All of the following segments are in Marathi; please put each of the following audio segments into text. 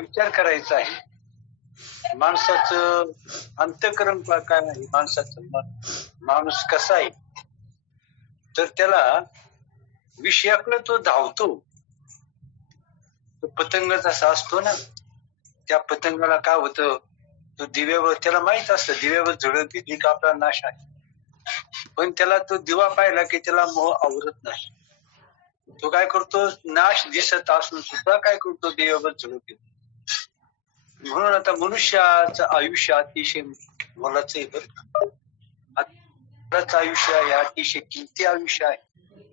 विचार करायचा आहे. माणसाचं अंतकरण काय आहे? माणसाचं मन. माणूस कसा आहे? तर त्याला विषयाकडे तो धावतो. तो पतंग जसा असतो ना. त्या पतंगाला काय होतं? तो दिव्यावर त्याला माहीत असतं दिव्यावर झडपली की आपला नाश आहे. पण त्याला तो दिवा पाहिला की त्याला मोह आवरत नाही. तो काय करतो? नाश दिसत असून सुद्धा काय करतो? दिव्यावर झडप. येतो म्हणून आता मनुष्याचं आयुष्य अतिशय मोलाचं आहे बरं आयुष्य आहे अतिशय किमती आयुष्य आहे.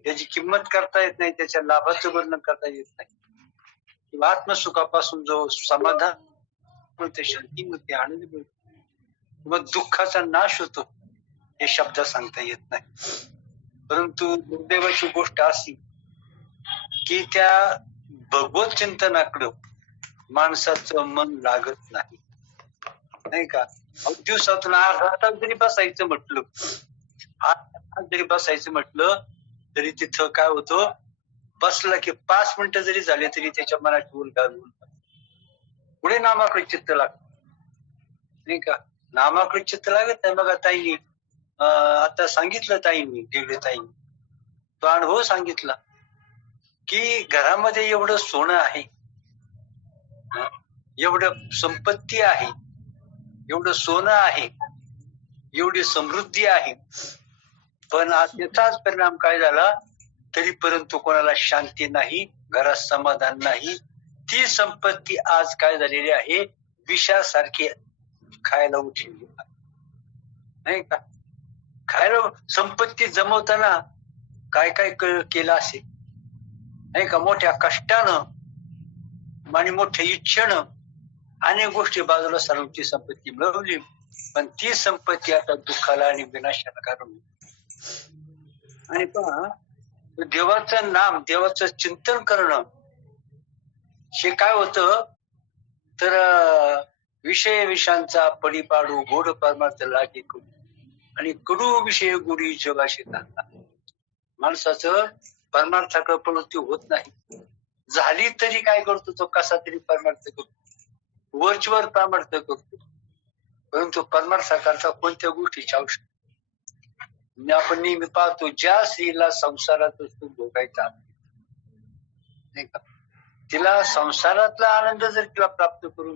त्याची किंमत करता येत नाही त्याच्या लाभाचं वर्णन करता येत नाही. किंवा आत्मसुखापासून जो समाधान मिळते शांती मिळते आनंद मिळतो. मग दुःखाचा नाश होतो हे शब्द सांगता येत नाही. परंतु दुर्दैवाची गोष्ट अशी की त्या भगवत चिंतनाकडं माणसाचं मन लागत नाही. नाही का? दिवसातून अर्धा तास जरी बसायचं म्हटलं अर्धा तास जरी बसायचं म्हटलं तरी तिथं काय होतं? बसला की पाच मिनिटं जरी झाले तरी त्याच्या मनात उलटा पुढे नामाकडे चित्त लागत. नाही का? नामाकडे चित्त लागत नाही. बघा ताईंनी अं, आता सांगितलं ताईंनी दिवले ताईंनी. तो अनुभव सांगितला की घरामध्ये एवढं सोनं आहे. एवढं संपत्ती आहे एवढं सोनं आहे एवढी समृद्धी आहे. पण आज त्याचाच परिणाम काय झाला? तरी परंतु कोणाला शांती नाही घरात समाधान नाही. ती संपत्ती आज काय झालेली आहे? विषासारखी खायला उठलेली नाही का? खायला संपत्ती जमवताना काय काय केलं असेल? नाही का? मोठ्या कष्टानं आणि मोठ्या इच्छेनं अनेक गोष्टी बाजूला सारून ती संपत्ती मिळवली. पण ती संपत्ती आता दुःखाला आणि विनाशाला कारण होती. आणि पहा देवाचं नाम देवाचं चिंतन करणं हे काय होतं? तर विषय विषांचा पडीपाडू गोड परमार्थ लागे करू आणि कडू विषय गुढी जगाशी माणसाचं परमार्थाकडे प्रवृत्ती होत नाही. झाली तरी काय करतो? तो कसा तरी परमार्थ करतो. वरचवर परमार्थ करतो. परंतु परमार्थाकरता कोणत्या गोष्टीची आवश्यक आपण नेहमी पाहतो ज्या स्त्रीला संसारात सुख भोगायचा नाही का? तिला संसारातला आनंद जर तिला प्राप्त करून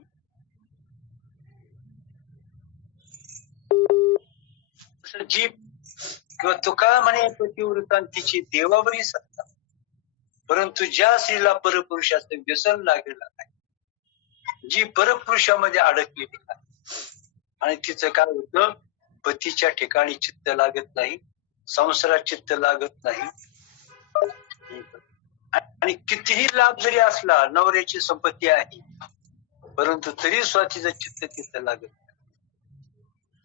जीव किंवा तुका म्हणे पतिवृत्तांतीची देवावरी सत्ता परंतु ज्या स्त्रीला परपुरुषाचं व्यसन लागलेलं नाही जी परपुरुषामध्ये अडकलेली नाही आणि तिचं काय होतं? पतीच्या ठिकाणी चित्त लागत नाही संसारात चित्त लागत नाही. आणि कितीही लाभ जरी असला नवऱ्याची संपत्ती आहे परंतु तरी स्वतःचं चित्त तिथं लागत नाही.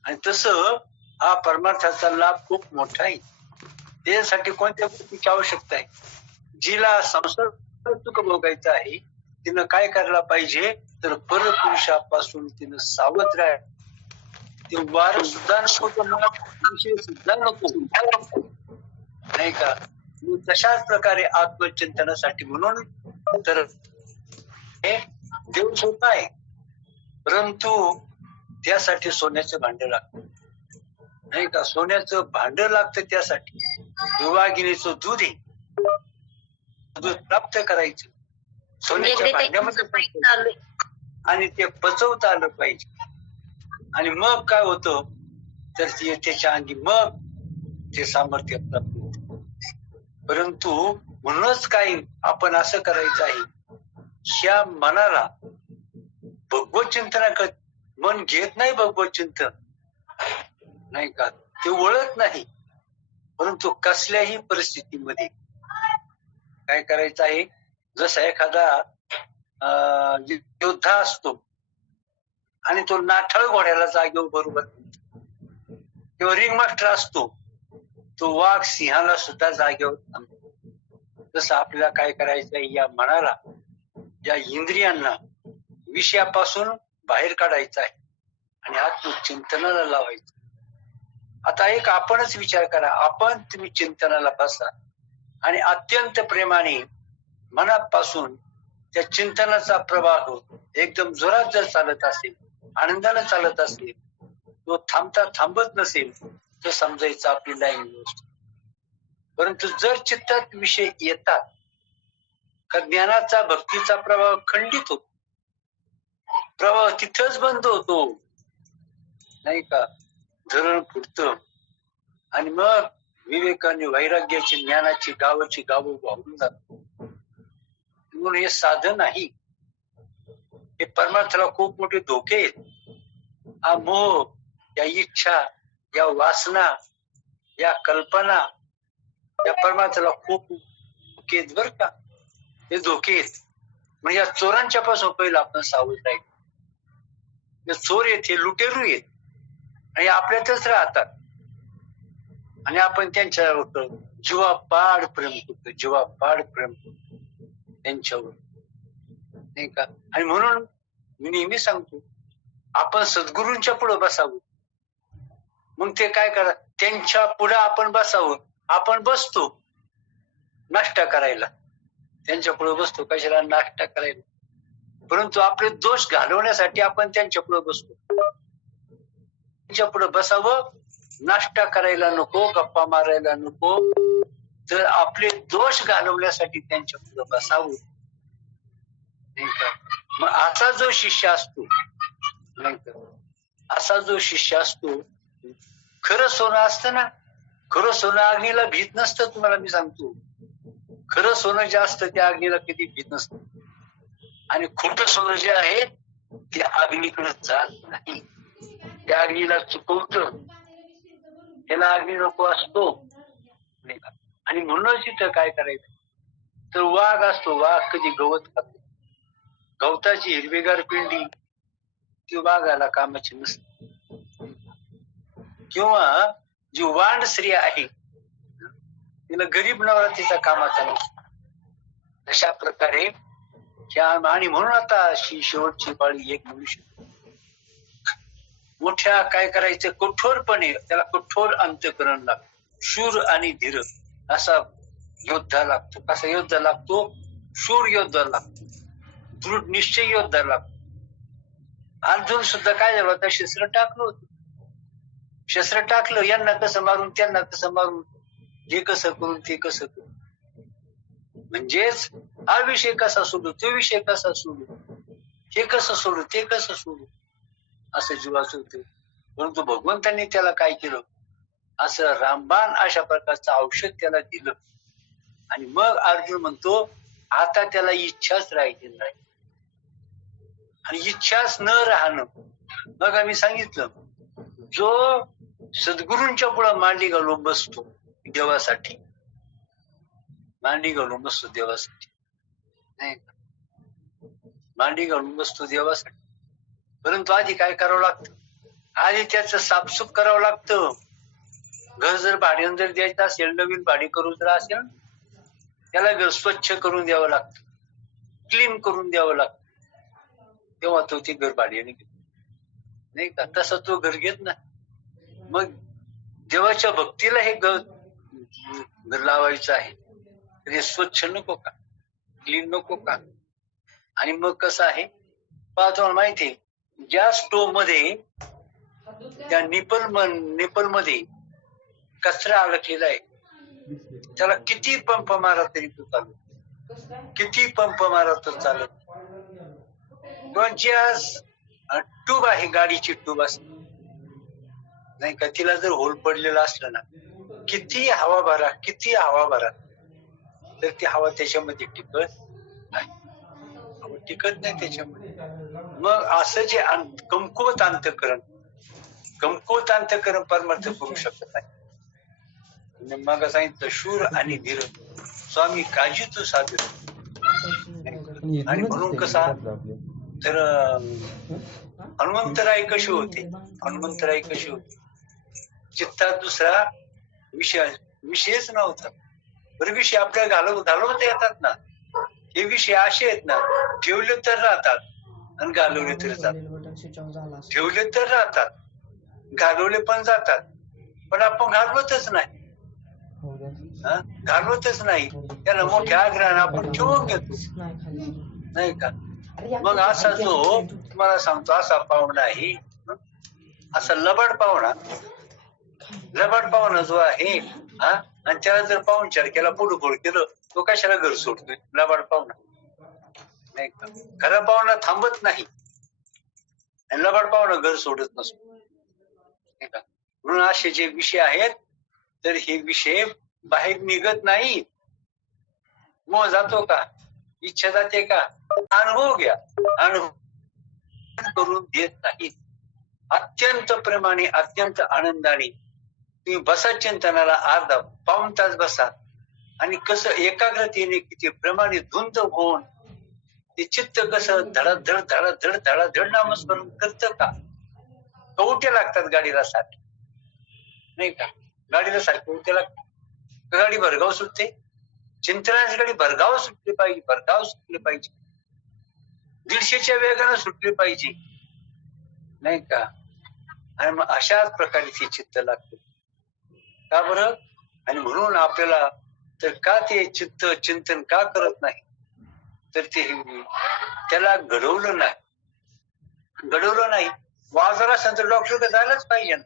आणि तस हा परमार्थाचा लाभ खूप मोठा आहे. त्यासाठी कोणत्या गोष्टीची आवश्यकता आहे? जिला संसार सुख भोगायचं आहे तिनं काय करायला पाहिजे? तर परपुरुषापासून तिनं सावध राह ते वार सुद्धा नको सुद्धा नको. नाही का? मग तशाच प्रकारे आत्मचिंतनासाठी म्हणून तर हे देव स्वतः आहे. परंतु त्यासाठी सोन्याचं भांड लागतं. नाही का? सोन्याचं भांड लागतं त्यासाठी. विवागिनीचं दूध आहे. प्राप्त करायचं सोन्याच्या भांड्यामध्ये पचवायचं. आणि ते पचवता आलं पाहिजे आणि मग काय होतं तर ते त्याच्या अंगी मग ते सामर्थ्य प्राप्त होतं परंतु म्हणूनच काय आपण असं करायचं आहे ह्या मनाला भगवत चिंतनाकडे मन घेत नाही भगवत चिंतन नाही का ते ओळख नाही परंतु कसल्याही परिस्थितीमध्ये काय करायचं आहे? जसा एखादा अं, योद्धा असतो आणि तो नाठाळ घोड्याला जागेवर बरोबर किंवा रिंग मास्टर असतो तो वाघ सिंहाला सुद्धा जागेवर थांबतो. जसं आपल्याला काय करायचं आहे? या मनाला या इंद्रियांना विषयापासून बाहेर काढायचं आहे आणि आत्मचिंतनाला लावायचं आता एक आपणच विचार करा. आपण तुम्ही चिंतनाला बसा. आणि अत्यंत प्रेमाने मनापासून त्या चिंतनाचा प्रवाह एकदम जोरात जर चालत असेल आनंदानं चालत असेल तो थांबता थांबत नसेल तर समजायचं आपली लाईन गोष्ट. परंतु जर चित्तात विषय येतात का ज्ञानाचा भक्तीचा प्रभाव खंडित होतो प्रवाह तिथंच बंद होतो नाही का? धरण फुटत. आणि मग विवेकाने वैराग्याची ज्ञानाची गावाची गाव वाहून जातो. म्हणून हे साधन नाही. हे परमार्थाला खूप मोठे धोके आहेत. हा मोह या इच्छा या वासना या कल्पना या परमार्थाला खूप धोके आहेत बर का. हे धोके आहेत. म्हणजे या चोरांच्या पासून पहिला आपण सावध राहील. चोर येत हे लुटेरू येत आणि आपल्यातच राहतात. आणि आपण त्यांच्यावर जीवा पाड प्रेम करतो जीवा पाड प्रेम करतो त्यांच्यावर. नाही का? आणि म्हणून मी नेहमी सांगतो आपण सद्गुरूंच्या पुढे बसावं. मग ते काय करा? त्यांच्या पुढे आपण बसावं. आपण बसतो नाश्ता करायला. त्यांच्या पुढे बसतो. कशाला नाश्ता करायला? परंतु आपले दोष घालवण्यासाठी आपण त्यांच्या पुढे बसतो. त्यांच्या पुढे बसावं. नाश्ता करायला नको गप्पा मारायला नको. तर आपले दोष घालवण्यासाठी त्यांच्या पुढे बसावं. मग असा जो शिष्य असतो असा जो शिष्य असतो खरं सोनं असतं ना? खरं सोनं अग्नीला भीत नसतं तुम्हाला मी सांगतो. खरं सोनं जे असतं त्या अग्नीला कधी भीत नसतं. आणि खोटं सोनं जे आहे ते अग्नीकडे जात नाही. त्या अग्नीला चुकवतं. त्याला अग्नी नको असतो. आणि म्हणूनच इथं काय करायचं? तर वाघ असतो वाघ कधी गवत खातो. गवताची हिरवीगार पिंडी ती वाघाला कामाची नसते. किंवा जी वांड स्त्री आहे तिला गरीब नवरा तिचा कामाचा नसतो. अशा प्रकारे आणि म्हणून आता अशी शेवटची पाळी एक मनुष्य मोठ्या काय करायचं? कठोरपणे त्याला कठोर अंत्यकरण लागतं. शूर आणि धीर. असा योद्धा लागतो. कसा योद्धा लागतो? शूर योद्धा लागतो. दृढ निश्चय योद्धा लागतो. अर्जुन सुद्धा काय झालं होतं? शस्त्र टाकलं होतं. शस्त्र टाकलं. यांना कसं मारून त्यांना कसं मारून? हे कसं करून ते कसं करून? म्हणजेच हा विषय कसा सोडू? तो विषय कसा सोडू? हे कसं सोडू? ते कसं सोडू? असं जीवाचं होते. परंतु भगवंतांनी त्याला काय केलं? असं रामबाण अशा प्रकारचं औषध त्याला दिलं. आणि मग अर्जुन म्हणतो आता त्याला इच्छाच राहायची नाही. आणि इच्छाच न राहणं. मग आम्ही सांगितलं जो सद्गुरूंच्या पुढे मांडी घालून बसतो देवासाठी. मांडी घालून बसतो देवासाठी. नाही मांडी घालून बसतो देवासाठी. परंतु आधी काय करावं लागतं? आधी त्याचं साफसूफ करावं लागतं. घर जर भाड्यानं जर द्यायचं असेल नवीन भाडी करू जर असेल त्याला घर स्वच्छ करून द्यावं लागतं. क्लीन करून द्यावं लागतं. तेव्हा तो ते घर भाड्याने घेतो. नाही का? तसा तो घर घेत ना मग देवाच्या भक्तीला हे घर घर लावायचं आहे. तर हे स्वच्छ नको का? क्लीन नको का? आणि मग कसं आहे? पाहतो माहिती आहे. ज्या स्टोवमध्ये त्या निपल निपलमध्ये कचरा अडकलेला आहे. त्याला किती पंप मारा तरी तो चालत किती पंप मारा तर चालत कोणची ज्या ट्यूब आहे गाडीची ट्यूब असते. नाही का तिला जर होल पडलेला असलं ना किती हवा भरा किती हवा भरा तर ती हवा त्याच्यामध्ये टिकत नाही. टिकत नाही त्याच्यामध्ये. मग असं जे कमकुवत अंतकरण कमकुवत अंतकरण परमार्थ करू शकत नाही. मग सांगितलं शूर आणि धीर स्वामी काजी तू साधर आणि म्हणून कसा? तर हनुमंतराय कशी होते? हनुमंतराय कशी होते? चित्तात दुसरा विषय विषयच नव्हता. बरं विषय आपल्याला घालव घालवता येतात ना. हे विषय असे आहेत ना ठेवले तर राहतात. आणि घालवले तर जातात. ठेवले तर राहतात. घालवले पण जातात. पण आपण घालवतच नाही. हा? घालवतच नाही. त्याला मोठ्या आग्रहाने आपण ठेवून घेतो. नाही का? मग असा जो तुम्हाला सांगतो असा पाहुणा आहे. हं? असा लबाड पाहुणा. लबाड पाहुणा जो आहे हा? आणि त्याला जर पाहुणचार केला पुढे पुढे केलं तो कशाला घर सोडतोय? लबाड पाहुणा. नाही का खरा पाहुणा थांबत नाही. आणि लबाड पाहुणा घर सोडत नसतो. म्हणून असे जे विषय आहेत तर हे विषय बाहेर निघत नाही. मोह जातो का? इच्छा जाते का? अनुभव घ्या. अनुभव करून देत नाही अत्यंत प्रेमाने अत्यंत आनंदाने तुम्ही बसा चिंतनाला अर्धा पाऊन तास बसा. आणि कसं एकाग्रतेने किती प्रेमाने धुंद होऊन ते चित्त कसं धडाधड धडाधड धडाधड नामस्मरण करतं का? कवटे लागतात गाडीला सारखे नाही का? गाडीला सारखे कवटे लागतात. गाडी भरगाव सुटते. चिंतनाची गाडी भरगाव सुटली पाहिजे भरगाव सुटली पाहिजे. दीडशेच्या वेगानं सुटली पाहिजे. नाही का? आणि मग अशाच प्रकारे ती चित्त लागते. का बरं? आणि म्हणून आपल्याला तर का ते चित्त चिंतन का करत नाही? तर ते त्याला घडवलं नाही. घडवलं नाही. आजार असेल तर डॉक्टर जायलाच पाहिजे ना.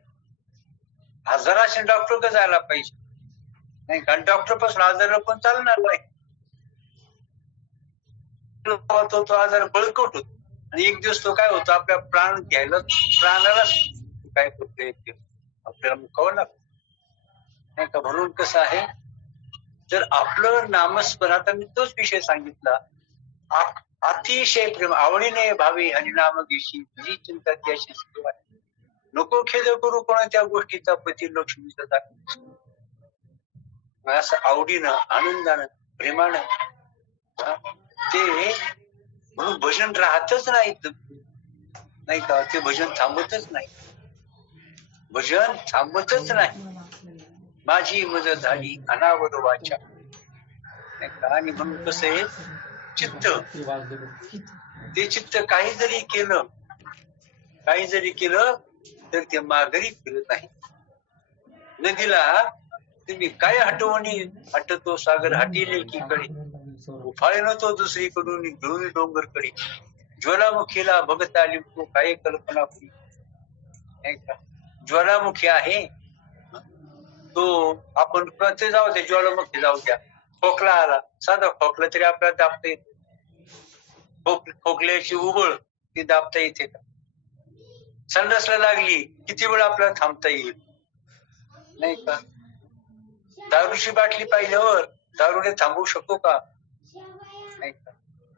आजार असेल डॉक्टर जायला पाहिजे. नाही कारण डॉक्टरपासून आजार पण चालणार नाही. तो तो आजार बळकट होतो. आणि एक दिवस तो काय होतो? आपल्या प्राण घ्यायला प्राणालाच काय करतो एक दिवस आपल्याला मुखावं लागतं. नाही का? म्हणून कसं आहे? तर आपलं नामस्मरण आता मी तोच विषय सांगितला. अतिशय प्रेम आवडीने भावी आणि घेशी तुझी चिंता त्याशी अशी नको खेद करू कोणाच्या गोष्टीचा पती लक्ष्मीचा दाखव असं आवडीनं आनंदानं प्रेमानं ते म्हणून भजन राहतच नाही नाही का ते भजन थांबतच नाही भजन थांबतच नाही माझी मदत झाली अनावर वाचा नाही का? आणि म्हणून कसं आहे चित्त. ते चित्त काही जरी केलं काही जरी केलं तर ते माघारी फिरत नाही. नदीला तुम्ही काय हटवणी हटतो सागर हटीले एकीकडे उफाळे नव्हतो दुसरीकडून घेऊन डोंगरकडे. ज्वालामुखीला बघत आली तो काय कल्पना होती? का? ज्वालामुखी आहे. तो आपण ते जाऊ द्या ज्वालामुखी जाऊ द्या. खोकला आला. साधा खोकला तरी आपल्याला दाबता येत खोकल्याची उबळ ती दाबता येते का? संडासला लागली किती वेळ आपल्याला थांबता येईल? नाही का? दारूची बाटली पाहिल्यावर दारूने थांबवू शकतो का? नाही का?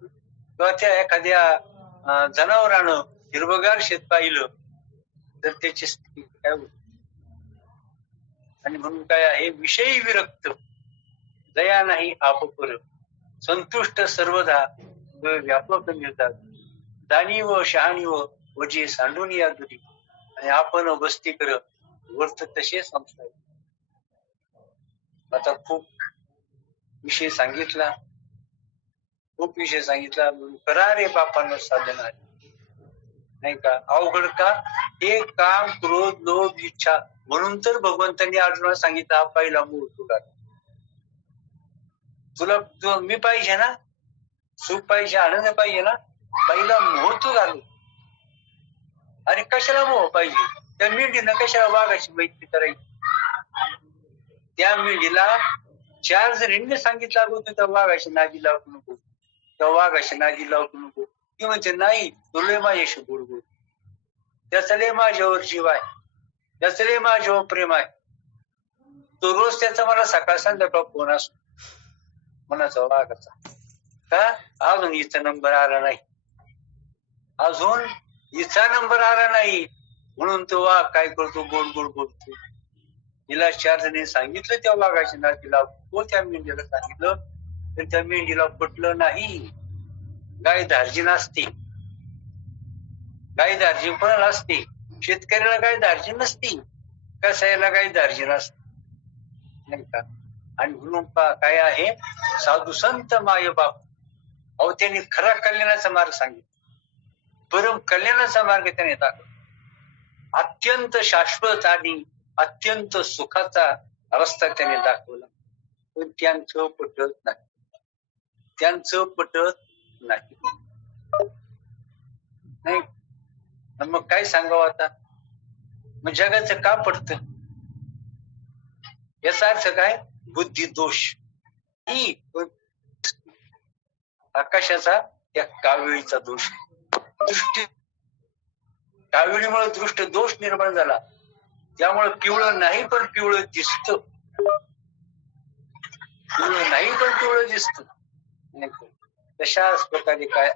किंवा त्या एखाद्या जनावरानं हिरवगार शेत पाहिलं तर त्याची स्थिती काय होती? आणि म्हणून काय आहे? विषयी विरक्त. दया नाही आपपुर संतुष्ट सर्वदा व्यापक निर्धार दानी व शहाणी व वजे सांडून या दुरी. आणि आपण वस्ती कर वर्त तसे संस्कार आता खूप विषय सांगितला. खूप विषय सांगितला. म्हणून करा रे बापानं साधना. नाही का? अवघड का? हे काम क्रोध लोभ इच्छा म्हणून तर भगवंतांनी अर्जुनाला सांगितलं हा पहिला मूळ तुला तुला मी पाहिजे ना सुख पाहिजे आनंद पाहिजे ना पहिला मोह तू घालू आणि कशाला मोह पाहिजे? त्या मेंढीनं कशाला वाघाची मैत्री करायची? त्या मेंढीला चार जणींनी सांगितलं अगोदर त्या वाघाशी नाजी लावू नको. त्या वाघाशी नाजी लावू नको. ती म्हणते नाही तुला माझ्याशी बोलगो बोल त्याचा लय माझ्यावर जीव आहे. त्याचं लय माझ्यावर प्रेम आहे. तो रोज त्याचा मला सकाळ संध्याकाळ फोन असतो. मनाचा वाघाचा का? अजून हिचा नंबर आला नाही. अजून हिचा नंबर आला नाही. म्हणून तो वाघ काय करतो? गोड गोड बोलतो. हिला चार जणी सांगितलं त्या वाघाची ना तिला तो त्या मेंढीला सांगितलं. तर त्या मेंढीला पटलं नाही. गाय धार्जी असते गाय धार्जी पण असते शेतकऱ्याला गाय धार्जी नसती. कसायला गाय धार्जी असते नाही का? आणि म्हणून काय आहे? साधू संत माय बाप. अहो त्यांनी खरा कल्याणाचा मार्ग सांगितला. परम कल्याणाचा मार्ग त्याने दाखवला. अत्यंत शाश्वत आणि अत्यंत सुखाचा रस्ता त्याने दाखवला. पण त्यांचं पटत नाही. त्यांचं पटत नाही. मग काय सांगावं आता? मग जगाचं का पडत याचा अर्थ काय? बुद्धी दोष. ही आकाशाचा या कावेळीचा दोष. दृष्टी कावेळीमुळे दृष्ट दोष निर्माण झाला. त्यामुळे पिवळं नाही पण पिवळं दिसत. पिवळं नाही पण पिवळं दिसत. तशाच प्रकारे काय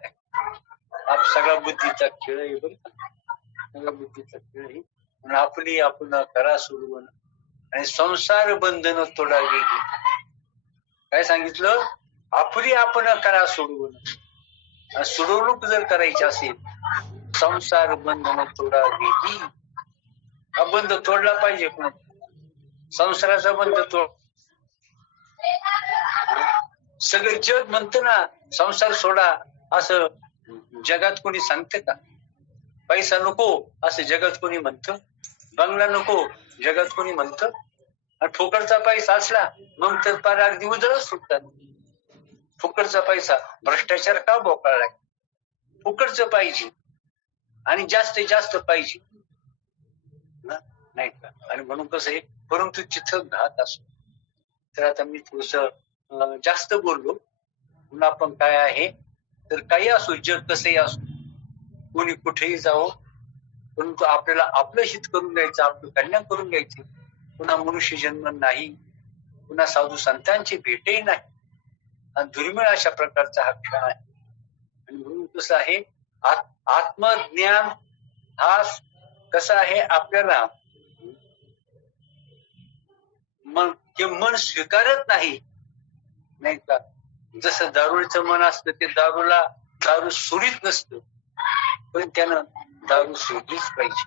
आप सगळा बुद्धीचा खेळ आहे बरं सगळ्या सगळा बुद्धीचा खेळ आहे. आपली आपण करा सोडवण आणि संसार बंधन तोडावी काय सांगितलं? आपली आपण करा सोडवून. सोडवणूक जर करायची असेल संसार बंधन तोडावी हा बंध तोडला पाहिजे पण संसाराचा बंध तोड. सगळे जग म्हणतं ना संसार सोडा. असं जगात कोणी सांगते का? पैसा नको असं जगात कोणी म्हणतं? बंगला नको जगात कोणी म्हणतं? ठोकरचा पैसा असला मग तर पार अगदी उजळच सुटतात. फुकटचा पैसा भ्रष्टाचार का बोकाळलाय फुकटचं पाहिजे. आणि जास्त जास्त पाहिजे. नाही का? आणि म्हणून कसं आहे परंतु तिथं घात असो तर आता मी थोडस जास्त बोललो. पुन्हा आपण काय आहे? तर काही असो जग कसंही असो. कोणी कुठेही जावं परंतु आपल्याला आपलं हित करून घ्यायचं आपलं कल्याण करून घ्यायचे. पुन्हा मनुष्य जन्म नाही पुन्हा साधू संतांची भेटही नाही. दुर्मिळ अशा प्रकारचा हा क्षण आहे. आणि म्हणून कसं आहे आत्मज्ञान हा कसा आहे आपल्याला मन ते मन स्वीकारत नाही नाही का? जसं दारुचं मन असतं ते दारूला दारू सुरीत नसतं. पण त्यानं दारू सोडलीच पाहिजे